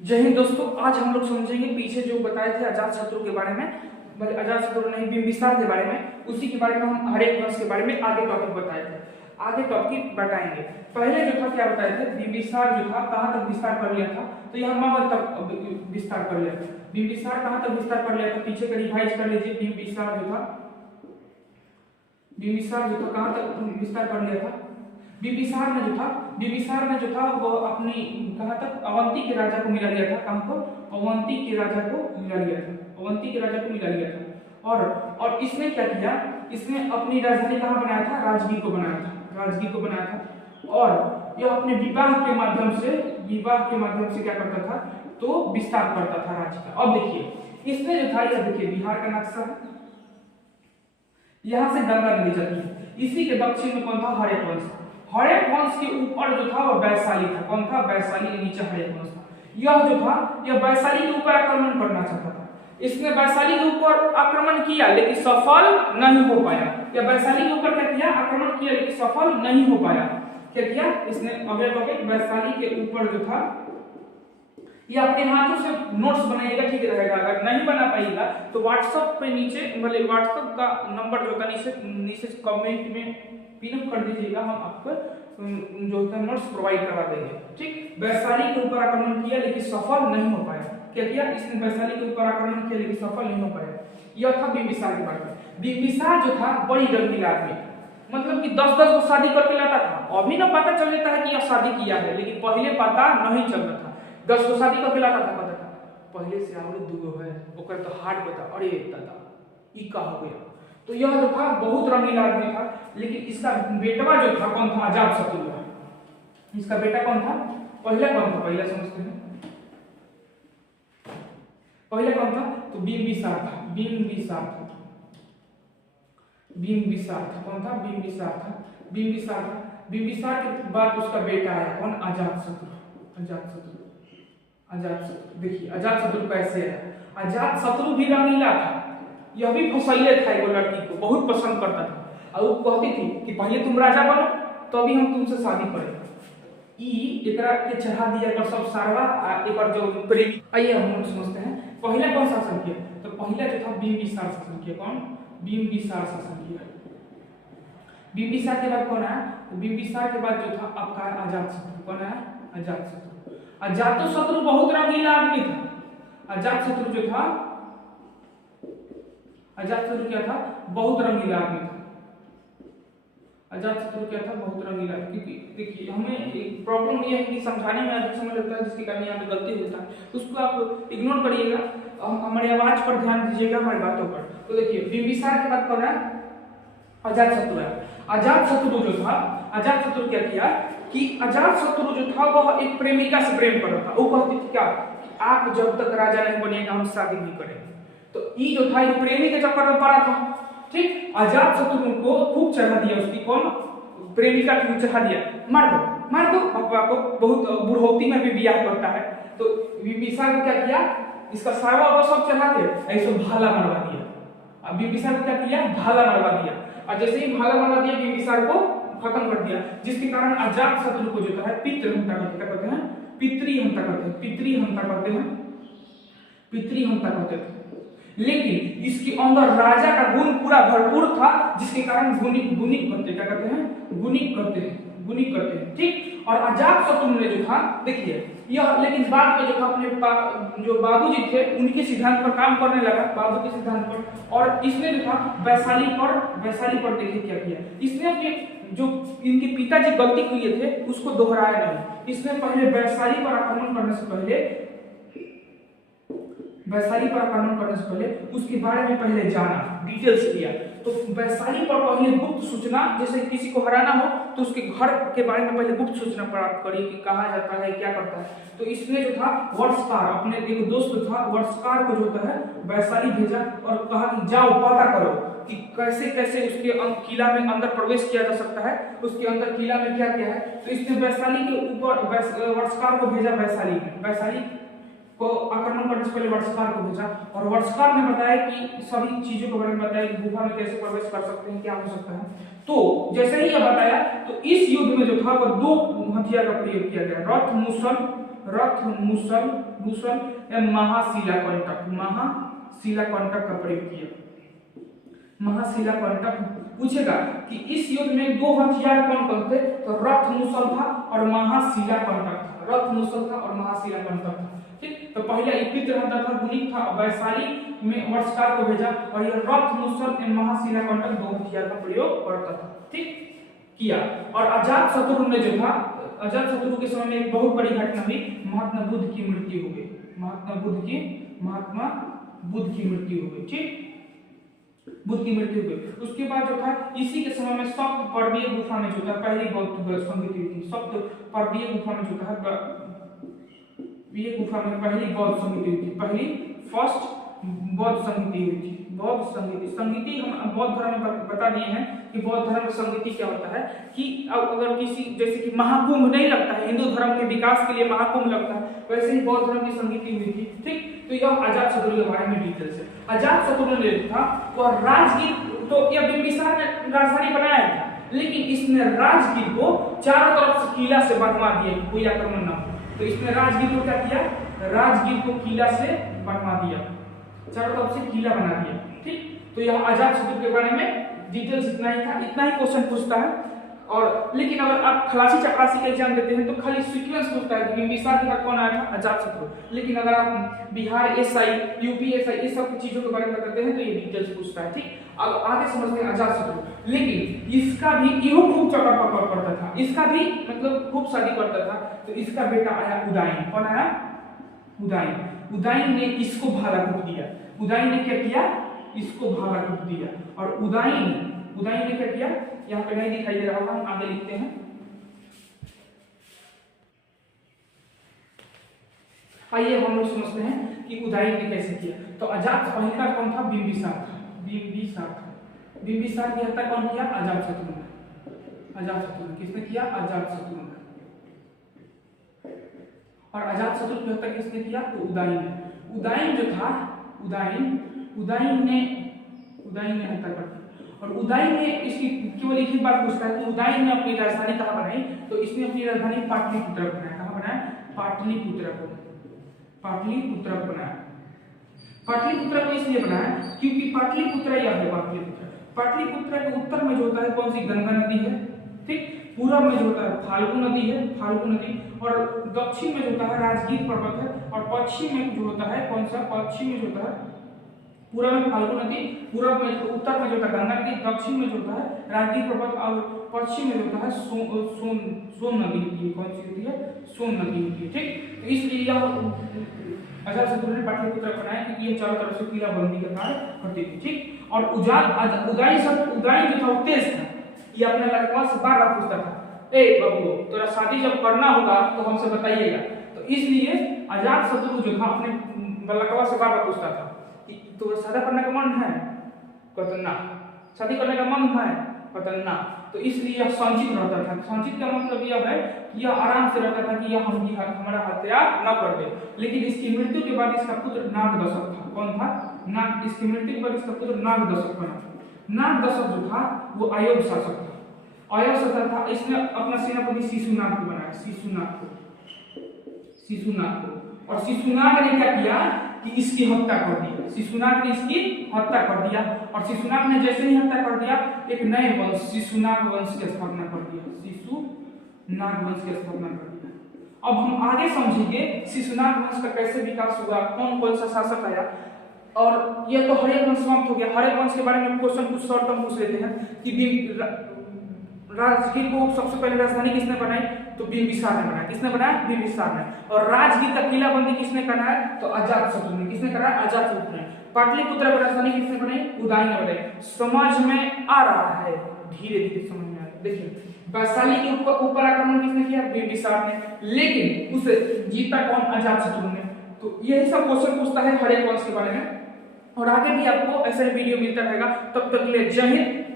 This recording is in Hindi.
जय हिंद दोस्तों, आज हम लोग समझेंगे पीछे जो बताए थे अजातशत्रु के बारे में, मतलब अजातशत्रु नहीं बिंबिसार के बारे में, उसी के बारे में हम हरेक वंश के बारे में आगे टॉपिक बताए थे। आगे टॉपिक बताएंगे। पहले जो था क्या बताए थे, बिंबिसार जो था कहाँ तक विस्तार कर लिया था, तो यह मगध तक विस्तार कर लिया था। बिंबिसार कहाँ तक विस्तार कर लिया था, पीछे का रिवाइज कर लीजिए। बिंबिसार जो था कहाँ तक विस्तार कर लिया था। बिंबिसार में जो था वो अपनी कहाँ तक अवंती के राजा को मिला लिया था। कहाँ को? अवंती के राजा को मिला लिया था। और इसने क्या किया, इसने अपनी राजधानी कहाँ बनाया था, राजगीर को बनाया था। और यह अपने विवाह के माध्यम से क्या करता था, तो विस्तार करता था राज्य का। अब देखिए इसने जो था, यह देखिए बिहार का नक्शा है, यहाँ से गंगा नदी जाती है। इसी के दक्षिण में कौन था, हड़प्पा वंश। हड़प्पा वंश के ऊपर जो था वह वैशाली था। कौन था, वैशाली के नीचे हड़प्पा वंश था। यह जो था यह वैशाली के ऊपर आक्रमण करना चाहता था। इसने वैशाली के ऊपर आक्रमण किया लेकिन सफल नहीं हो पाया। या वैशाली के ऊपर क्या किया, आक्रमण किया लेकिन सफल नहीं हो पाया। क्या किया इसने, अगले वैशाली के ऊपर जो था, ये अपने हाथों से नोट्स बनाइएगा, ठीक रहेगा। अगर नहीं बना पाइएगा तो व्हाट्सएप पे नीचे, मतलब व्हाट्सएप का नंबर जो था नीचे कमेंट में पिन कर दीजिएगा, हम आपको जो है नोट्स प्रोवाइड करा देंगे। ठीक, वैशाली के ऊपर आक्रमण किया लेकिन सफल नहीं हो पाया। क्या किया इसने, वैशाली के ऊपर आक्रमण किया लेकिन सफल नहीं हो पाया। यह था बिंबिसार के बारे में। बिंबिसार जो था बड़ी रंगीला आदमी, मतलब कि 10-10 को शादी करके लाता था। अभी ना पता चल जाता है कि यह शादी किया है, लेकिन पहले पता नहीं चलता था। 10 को शादी करके लाता था, पता था पहले से और दूगो है, ओकर तो हार्ट बता, अरे दादा ई का हो गया। तो यह जो था बहुत रंगीला आदमी था, लेकिन इसका बेटवा जो था कौन था, अजातशत्रु। इसका बेटा कौन था, पहला कौन था, पहला समझते हैं। पहला कौन था, तो बिंबिसार था। कौन था, बिंबिसार के बाद उसका बेटा आया कौन, अजातशत्रु। देखिए अजातशत्रु कैसे है। अजातशत्रु भी रंगीला था, यह भी फसैले था, एगो लड़की को बहुत पसंद करता था। और वो कहती थी कि पहले तुम राजा बनो तो अभी हम तुमसे शादी करेंगे। एकरा के चढ़ा दिया कर सब सारवा, एक जो प्रेमी। आइए हम समझते हैं पहला कौन शासन किया, तो पहला जो था बिंबिसार शासन किया। कौन, बिंबिसार शासन किया। बिंबिसार के बाद कौन आया, तो बिंबिसार के बाद जो था आपका अजातशत्रु। कौन आया, अजातशत्रु बहुत रंगीला आदमी था। अजातशत्रु क्या था, बहुत रंगीला आदमी था। बहुत रंगीला। क्योंकि देखिए हमें एक प्रॉब्लम ये है कि समझाने में अधिक समय लगता है, जिसके कारण यहाँ पे गलती होता है, उसको आप इग्नोर करिएगा, हमारी आवाज पर ध्यान दीजिएगा, हमारी बातों पर। तो देखिए बिंबिसार के बाद कौन है, अजातशत्रु है। अजातशत्रु क्या किया कि अजातशत्रु जो था वह एक प्रेमिका से प्रेम कर रहा था। वो कहती थी क्या, आप जब तक राजा नहीं बनेगा हम शादी नहीं करेंगे। तो ये जो था ये प्रेमी के चक्कर में पड़ा था। ठीक, अजातशत्रु को खूब चढ़ा दिया, उसकी कौन, प्रेमिका को चढ़ा दिया, मार दो पापा को। बहुत बुढ़ौती में भी बियाह करता है। तो बिंबिसार को क्या किया, इसका सारा वो सब चढ़ा के ऐसे भाला मरवा दिया। अब बिंबिसार को क्या किया, भाला मरवा दिया। और जैसे ही भाला मरवा दिया बिंबिसार को खत्म कर दिया, जिसके कारण अजातशत्रु को जो है पितृ हंता करते हैं, पितृ हंता करते थे। लेकिन इसके अंदर राजा का गुण पूरा भरपूर था, जिसके कारण गुणिक करते हैं। ठीक, और अजातशत्रु ने जो था देखिए यह, लेकिन बाद में जो था अपने जो बाबूजी थे उनके सिद्धांत पर काम करने लगा, बाबू के सिद्धांत पर। और इसने जो था वैशाली पर देखिए क्या किया, इसने अपने जो इनके पिताजी गलती किए थे उसको दोहराया नहीं। इसने पहले वैशाली पर आक्रमण करने से पहले उसके बारे में पहले जाना, डिटेल्स लिया। तो वैशाली पर पहले गुप्त सूचना, जैसे किसी को हराना हो तो उसके घर के बारे में पहले गुप्त सूचना प्राप्त करिए कि कहाँ जाता है, क्या करता है। तो इसने जो था वर्षकार, अपने एक दोस्त था वर्षकार को जो है वैशाली भेजा और कहा कि जाओ पता करो कि कैसे कैसे उसके किला में अंदर प्रवेश किया जा सकता है, उसके अंदर किला में क्या क्या है। तो इसने वैशाली के ऊपर वर्षकार को भेजा, वैशाली को आक्रमण करने से पहले वर्षकार को भेजा। और वर्षकार ने बताया कि सभी चीजों के बारे में बताया, गुफा में कैसे प्रवेश कर सकते हैं, क्या हो सकता है। तो जैसे ही यह बताया तो इस युद्ध में जो था वो 2 हथियार का प्रयोग किया गया, रथ मुसल रथ मुसल मुसल या महाशिलाकंटक, महाशिलाकंटक का प्रयोग किया। महाशिलाकंटक पूछेगा कि इस युद्ध में दो हथियार कौन कौन थे, तो रथ मुसल था और महाशिलाकंटक था, रथ मुसल था और महाशिलाकंटक था। ठीक, तो पहला इपित्र रहता था, गुणिक था, वैशाली में वर्षकाल को भेजा और यह रथ मुसल एवं महाशिलाकंटक दो हथियार का प्रयोग करता था। ठीक किया। और अजात शत्रु ने जो था, अजात शत्रु के समय में एक बहुत बड़ी घटना हुई, महात्मा बुद्ध की मृत्यु हो गई, महात्मा बुद्ध की मृत्यु हो गई। ठीक, बुद्ध की मृत्यु हो गई। उसके बाद जो था इसी के समय में सप्त पर्वीय गुफा में जो था पहली बौद्ध संगति हुई थी। सप्त पर्वीय गुफा में जो था ये गुफा में पहली बौद्ध संगति हुई थी, पहली फर्स्ट बौद्ध संगति हुई थी। बौद्ध संगति हम बौद्ध धर्म में बता दिए हैं कि बौद्ध धर्म में संगति क्या होता है कि अगर किसी जैसे कि महाकुंभ नहीं लगता है, हिंदू धर्म के विकास के लिए महाकुंभ लगता है, वैसे ही बौद्ध धर्म की संगति हुई थी। ठीक, तो यह अजात शत्रु के बारे में डिटेल्स है। अजात शत्रु ने था वह राजगीर, तो यह बिंबिसार ने राजधानी बनाया था, लेकिन इसने राजगीर को चारों तरफ से किला से बनवा दिया, कोई आक्रमण न हो। तो इसने राजगीर को क्या किया, राजगीर को किला से बनवा दिया, चारों तरफ से किला बना दिया। ठीक, तो यह अजात शत्रु के बारे में डिटेल्स इतना ही था, इतना ही क्वेश्चन पूछता है। और लेकिन अगर आप खलासी चपरासी का एग्जाम देते हैं तो खाली सीक्वेंस पूछता है कि बिंबिसार के बाद कौन आया था, अजात शत्रु। लेकिन अगर आप बिहार एसआई, यूपी एसआई इस सब चीजों के बारे में बताते हैं तो ये डिटेल्स पूछता है। ठीक, अब आगे समझते हैं अजात शत्रु। लेकिन इसका भी इहो खूब चक्कर पकड़ करता था, इसका भी मतलब खूब शादी करता था। तो इसका बेटा आया उदयन, कौन आया, उदयन। उदयन ने इसको भाला कूट दिया, उदयन ने क्या किया, इसको भाला कूट दिया। और उदयन ने क्या किया, यहाँ पे नहीं दिखाई दे रहा होगा, हम आगे लिखते हैं। आइए हम लोग समझते हैं कि उदयन ने कैसे किया। तो अजात पहला कौन था, बिंबिसार था, बिंबिसार की हत्या कौन किया, अजात शत्रु ने। अजात शत्रु ने किसने किया, अजात शत्रु ने। और अजात शत्रु की हत्या किसने किया, तो उदयन ने। उदयन जो था, उदयन ने हत्या कर दी। और उदयन ने इसकी केवल एक ही बात पूछता है कि उदयन ने अपनी राजधानी कहाँ बनाई, तो इसने अपनी राजधानी पाटलिपुत्र बनाया। कहाँ बनाया, पाटलिपुत्र को, पाटलिपुत्र बनाया। पाटलिपुत्र को इसलिए बनाया क्योंकि पाटलिपुत्र यह है, पाटलिपुत्र के उत्तर में जो होता है कौन सी, गंगा नदी है। ठीक, पूर्व में जो होता है फाल्गु नदी है, फाल्गु नदी। और दक्षिण में जो होता है राजगीर पर्वत है। और पश्चिम में जो होता है कौन सा, पश्चिम में जो होता है पूर्व में फाल्गु नदी, पूर्व में उत्तर में जो होता है गंगा नदी, दक्षिण में जो होता है राजगीर पर्वत और पश्चिम में जो होता है सोन नदी होती है। कौन सी होती है, सोन नदी होती है। ठीक, तो इसलिए यह अजात शत्रु ने पाटलिपुत्र बनाया क्योंकि ये चारों तरफ से किला बंदी का कार्य करती थी। ठीक, और उदयन जो था तेज था, ये अपने लड़का से बार बार पूछता था, ए बाबू तेरा शादी जब करना होगा तो हमसे बताइएगा। तो इसलिए अजात शत्रु जो था अपने लड़का से बार बार पूछता था कि तो शादी करने का मन है, कहता ना, शादी करने का मन है, कहता ना। तो इसलिए यह संचित रहता था। संचित का मतलब यह है कि यह आराम से रहता था कि यह हमारा हत्या न कर दे। लेकिन इसकी मृत्यु के बाद इसका पुत्र नागदशक था। कौन था, नाग। इसकी मृत्यु के बाद इसका पुत्र नागदशक बना। नागदशक जो था वो अयोग शासक था, अयोग शासक था। इसने अपना सेनापति शिशुनाग को बनाया, शिशुनाग को। और शिशुनाग ने क्या किया कि इसकी हत्या कर दी। शिशुनाग ने इसकी हत्या कर दिया। और शिशुनाग ने जैसे ही हत्या कर दिया, एक नए वंश शिशुनाग वंश की स्थापना कर दिया, शिशुनाग वंश की स्थापना कर दिया। अब हम आगे समझेंगे शिशुनाग वंश का कैसे विकास हुआ, कौन कौन सा शासक आया। और ये तो हरेक वंश समाप्त हो गया। हरेक वंश के बारे में क्वेश्चन कुछ शॉर्ट टर्म पूछ लेते हैं कि राजगीर को सबसे पहले राजधानी किसने बनाई, तो बिंबिसार ने बनाया। किसने बनाया, बिंबिसार ने। और राजगीर का किलाबंदी किसने कराया, तो अजात शत्रु ने। किसने कराया, अजात शत्रु ने। पाटलिपुत्र की राजधानी किसने बनाई, उदयन ने बनाई। समझ में आ रहा है, धीरे धीरे समझ में आ रहा है। देखिए वैशाली के ऊपर आक्रमण किसने किया, बिंबिसार ने। लेकिन उसे जीता कौन, अजात शत्रु ने। तो यही सब क्वेश्चन पूछता है हर एक वंश के बारे में। और आगे भी आपको ऐसा वीडियो मिलता रहेगा। तब तक के लिए जय हिंद।